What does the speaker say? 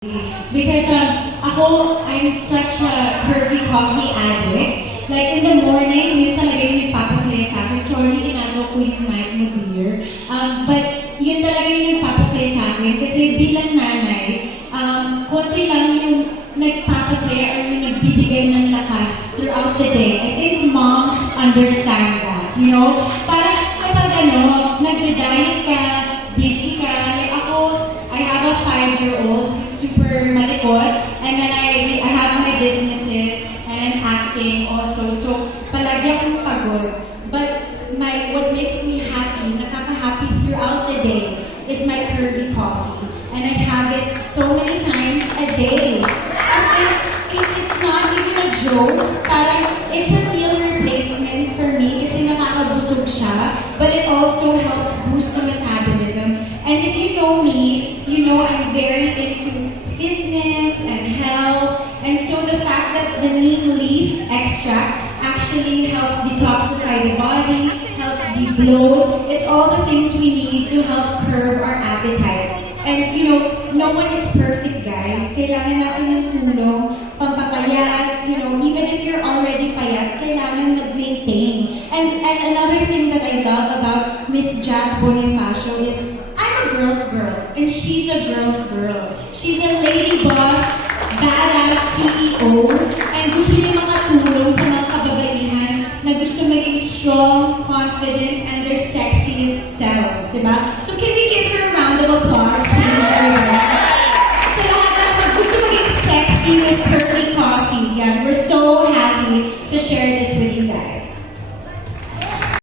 Because I'm such a curvy coffee addict. Like in the morning, yun talaga yung nagpapasaya sa akin. Sorry, inano ko yung mic mo, dear. But yun talaga yung nagpapasaya sa akin. Kasi bilang nanay, konti lang yung nagpapasaya or yung nagbibigay ng lakas throughout the day. I think moms understand that, you know? Parang kapag nagda-diet ka, busy ka, like ako, I have a 5-year-old who's super malikot, and then I have my businesses, and I'm acting also. So, palagi akong pagod. But what makes me happy, nakaka-happy throughout the day, is my curvy coffee. And I have it so many times a day. As in, it's not even a joke. Parang, it's a meal replacement for me kasi nakakabusog siya. But it also helps boost the metabolism. And if you know me, you know I'm very into fitness and health. And so the fact that the neem leaf extract actually helps detoxify the body, helps de-bloat. It's all the things we need to help curb our appetite. And no one is perfect, guys. Kailangan natin ng tulong, pampapayat, even if you're already payat, kailangan mag-maintain. And another thing that I love about Miss Jazz Bonifacio is I'm a girl's girl, and she's a girl's girl. She's a lady boss, badass CEO, and gusto niya makatulong sa mga kababaihan na gusto maging strong, confident, and their sexiest selves, diba? So can we